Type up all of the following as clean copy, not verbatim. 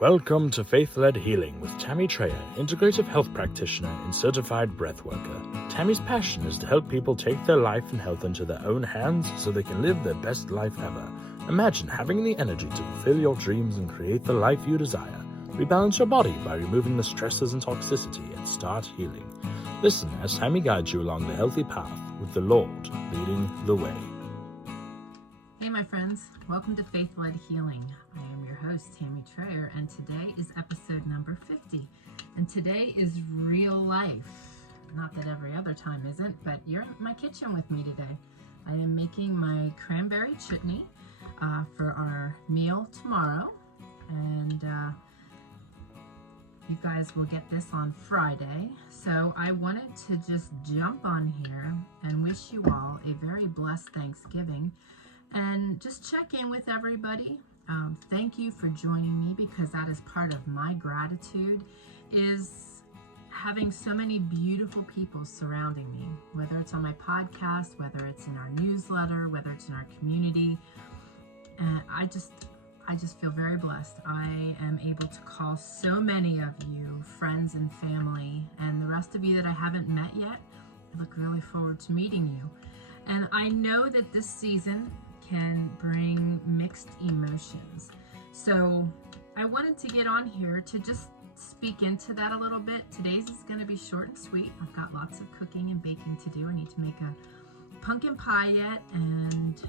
Welcome to Faith-Led Healing with Tammy Treyer, integrative health practitioner and certified breath worker. Tammy's passion is to help people take their life and health into their own hands so they can live their best life ever. Imagine having the energy to fulfill your dreams and create the life you desire. Rebalance your body by removing the stresses and toxicity and start healing. Listen as Tammy guides you along the healthy path with the Lord leading the way. Hey my friends, welcome to Faith-Led Healing. I am your host, Tammy Treyer, and today is episode number 50. And today is real life. Not that every other time isn't, but you're in my kitchen with me today. I am making my cranberry chutney for our meal tomorrow. And you guys will get this on Friday. So I wanted to just jump on here and wish you all a very blessed Thanksgiving. And just check in with everybody. Thank you for joining me, because that is part of my gratitude, is having so many beautiful people surrounding me, whether it's on my podcast, whether it's in our newsletter, whether it's in our community. And I just feel very blessed. I am able to call so many of you friends and family, and the rest of you that I haven't met yet, I look really forward to meeting you. And I know that this season can bring mixed emotions. So I wanted to get on here to just speak into that a little bit. Today's is going to be short and sweet. I've got lots of cooking and baking to do. I need to make a pumpkin pie yet, and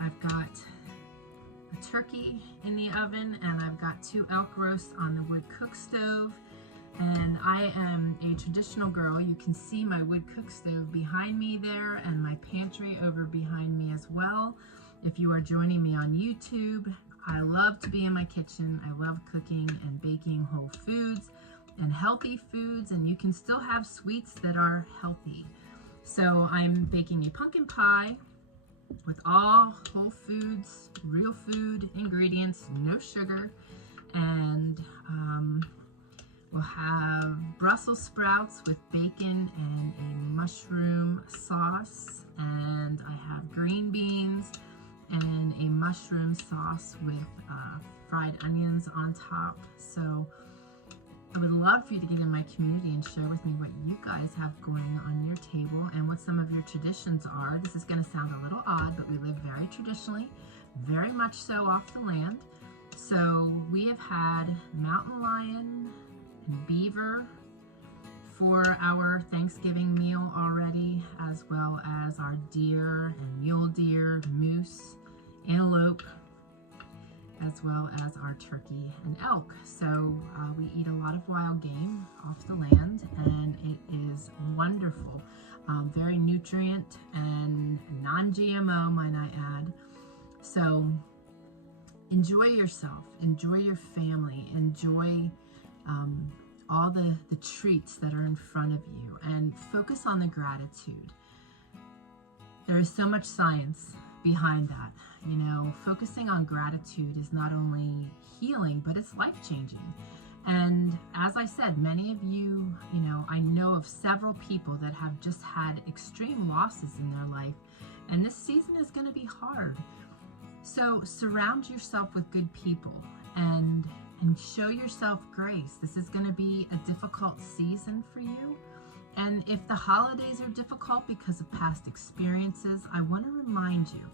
I've got a turkey in the oven, and I've got 2 elk roasts on the wood cook stove. And I am a traditional girl. You can see my wood cook stove behind me there, and my pantry over behind me as well. If you are joining me on YouTube, I love to be in my kitchen. I love cooking and baking whole foods and healthy foods, and you can still have sweets that are healthy. So I'm baking a pumpkin pie with all whole foods, real food ingredients, no sugar, and we'll have Brussels sprouts with bacon and a mushroom sauce, and I have green beans and a mushroom sauce with fried onions on top. So I would love for you to get in my community and share with me what you guys have going on your table and what some of your traditions are. This is going to sound a little odd, but we live very traditionally, very much so off the land. So we have had mountain lion and beaver for our Thanksgiving meal already, as well as our deer and mule deer, moose, antelope, as well as our turkey and elk. So we eat a lot of wild game off the land, and it is wonderful. Very nutrient and non-GMO, might I add. So enjoy yourself, enjoy your family, enjoy all the treats that are in front of you, and focus on the gratitude. There is so much science behind that. You know, focusing on gratitude is not only healing, but it's life-changing. And as I said, many of you, I know of several people that have just had extreme losses in their life, and this season is going to be hard. So surround yourself with good people and show yourself grace. This is going to be a difficult season for you. And if the holidays are difficult because of past experiences, I want to remind you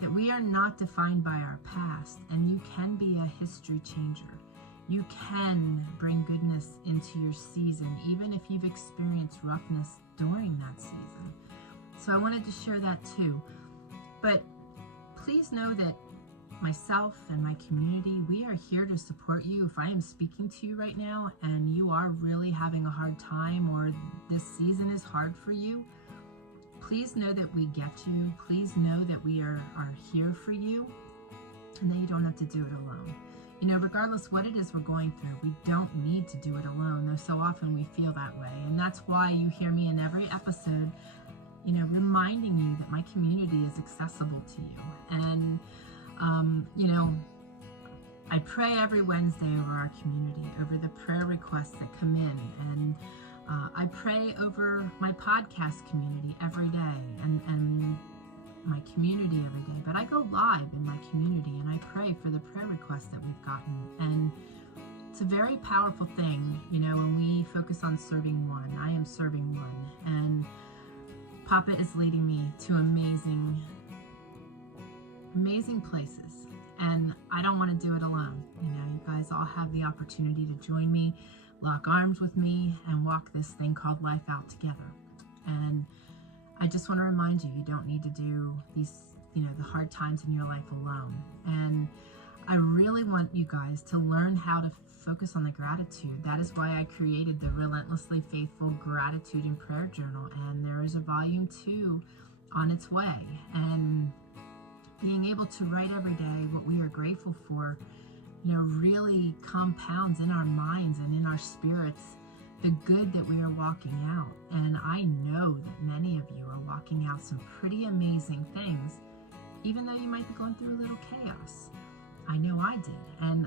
that we are not defined by our past, and you can be a history changer. You can bring goodness into your season, even if you've experienced roughness during that season. So I wanted to share that too. But please know that myself and my community, we are here to support you. If I am speaking to you right now and you are really having a hard time, or this season is hard for you, please know that we get you. Please know that we are here for you, and that you don't have to do it alone. Regardless what it is we're going through, we don't need to do it alone, though so often we feel that way. And that's why you hear me in every episode, reminding you that my community is accessible to you. And I pray every Wednesday over our community, over the prayer requests that come in, and I pray over my podcast community every day, and my community every day, but I go live in my community and I pray for the prayer requests that we've gotten. And it's a very powerful thing, when we focus on serving one. I am serving one, and Papa is leading me to amazing places, and I don't want to do it alone. You guys all have the opportunity to join me, lock arms with me, and walk this thing called life out together. And I just want to remind you, you don't need to do these, the hard times in your life alone. And I really want you guys to learn how to focus on the gratitude. That is why I created the Relentlessly Faithful Gratitude and Prayer Journal. And there is a volume 2 on its way. And being able to write every day what we are grateful for, really compounds in our minds and in our spirits the good that we are walking out. And I know that many of you are walking out some pretty amazing things, even though you might be going through a little chaos. I know I did. And,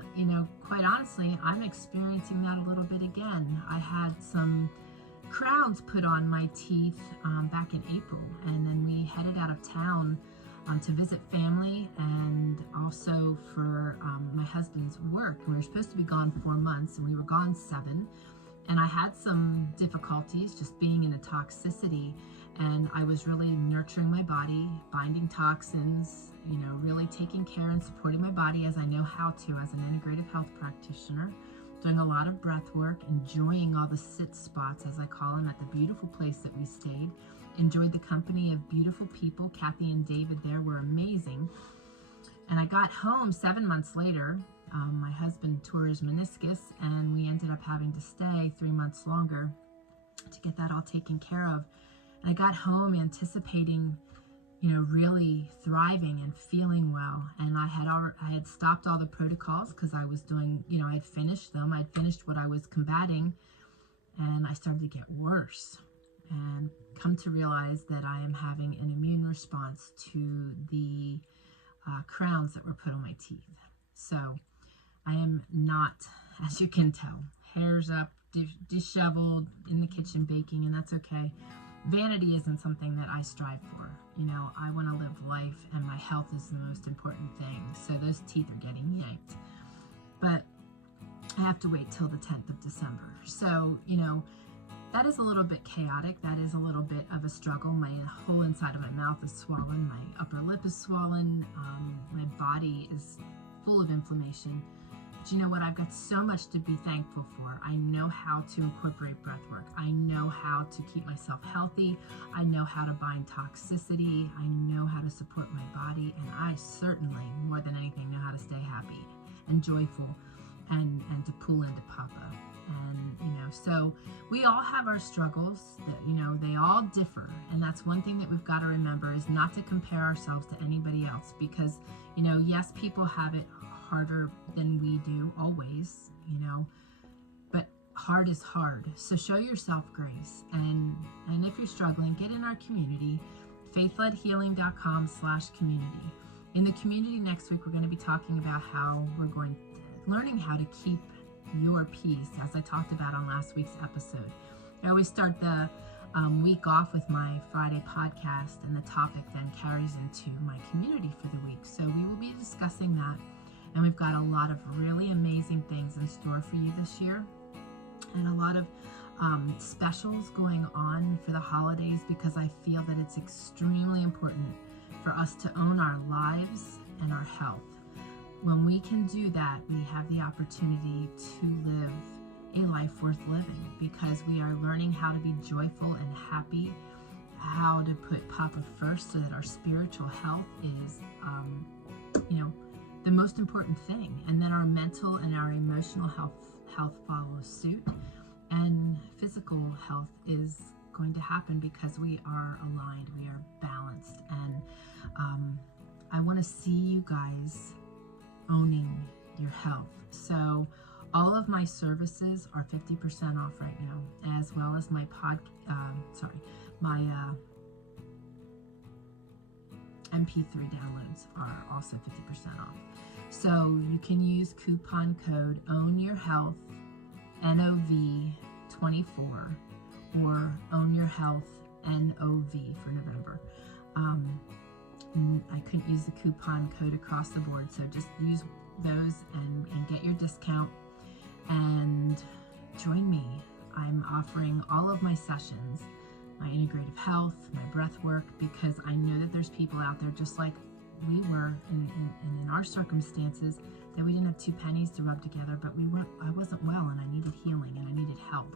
quite honestly, I'm experiencing that a little bit again. I had some crowns put on my teeth back in April, and then we headed out of town to visit family, and also for my husband's work. We were supposed to be gone 4 months, and we were gone 7. And I had some difficulties just being in a toxicity, and I was really nurturing my body, binding toxins, really taking care and supporting my body as I know how to as an integrative health practitioner, doing a lot of breath work, enjoying all the sit spots, as I call them, at the beautiful place that we stayed. Enjoyed the company of beautiful people. Kathy and David there were amazing. And I got home 7 months later. My husband tore his meniscus, and we ended up having to stay 3 months longer to get that all taken care of. And I got home anticipating, really thriving and feeling well. And I had stopped all the protocols because I was doing, I had finished them. I'd finished what I was combating, and I started to get worse. And come to realize that I am having an immune response to the crowns that were put on my teeth. So I am not, as you can tell, hair's up, disheveled, in the kitchen baking, and that's okay. Vanity isn't something that I strive for. I want to live life, and my health is the most important thing. So those teeth are getting yanked. But I have to wait till the 10th of December. So, that is a little bit chaotic. That is a little bit of a struggle. My whole inside of my mouth is swollen. My upper lip is swollen. My body is full of inflammation. But you know what? I've got so much to be thankful for. I know how to incorporate breath work. I know how to keep myself healthy. I know how to bind toxicity. I know how to support my body. And I certainly, more than anything, know how to stay happy and joyful and to pull into Papa. And, so we all have our struggles that, they all differ. And that's one thing that we've got to remember, is not to compare ourselves to anybody else, because, yes, people have it harder than we do always, but hard is hard. So show yourself grace. And if you're struggling, get in our community, faithledhealing.com/community. In the community next week, we're going to be talking about how we're learning how to keep your peace, as I talked about on last week's episode. I always start the week off with my Friday podcast, and the topic then carries into my community for the week. So we will be discussing that, and we've got a lot of really amazing things in store for you this year, and a lot of specials going on for the holidays, because I feel that it's extremely important for us to own our lives and our health. When we can do that, we have the opportunity to live a life worth living, because we are learning how to be joyful and happy, how to put Papa first, so that our spiritual health is, the most important thing. And then our mental and our emotional health follows suit. And physical health is going to happen because we are aligned, we are balanced. And I want to see you guys owning your health. So all of my services are 50% off right now, as well as my MP3 downloads are also 50% off. So you can use coupon code OWNYOURHEALTH, NOV24, or Own Your Health, NOV for November, I couldn't use the coupon code across the board, so just use those and get your discount and join me. I'm offering all of my sessions, my integrative health, my breath work, because I know that there's people out there just like we were in our circumstances, that we didn't have two pennies to rub together, but I wasn't well, and I needed healing, and I needed help,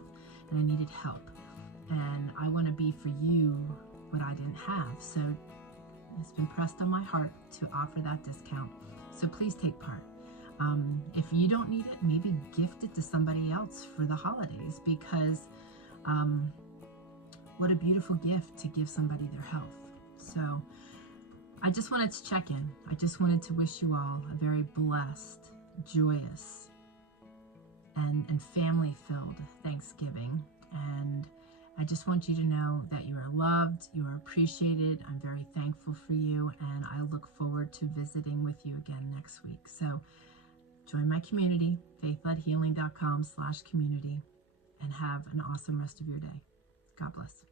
and I want to be for you what I didn't have. So it's been pressed on my heart to offer that discount. So please take part. If you don't need it, maybe gift it to somebody else for the holidays, because what a beautiful gift to give somebody their health. So I just wanted to check in. I just wanted to wish you all a very blessed, joyous, and family-filled Thanksgiving. And I just want you to know that you are loved, you are appreciated. I'm very thankful for you, and I look forward to visiting with you again next week. So join my community, faithledhealing.com/community, and have an awesome rest of your day. God bless.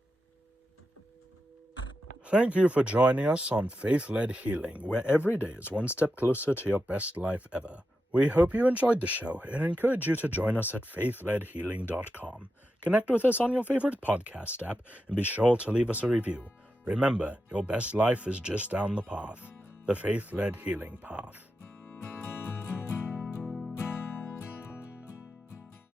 Thank you for joining us on Faith-Led Healing, where every day is one step closer to your best life ever. We hope you enjoyed the show and encourage you to join us at faithledhealing.com. Connect with us on your favorite podcast app and be sure to leave us a review. Remember, your best life is just down the path, the Faith-Led Healing path.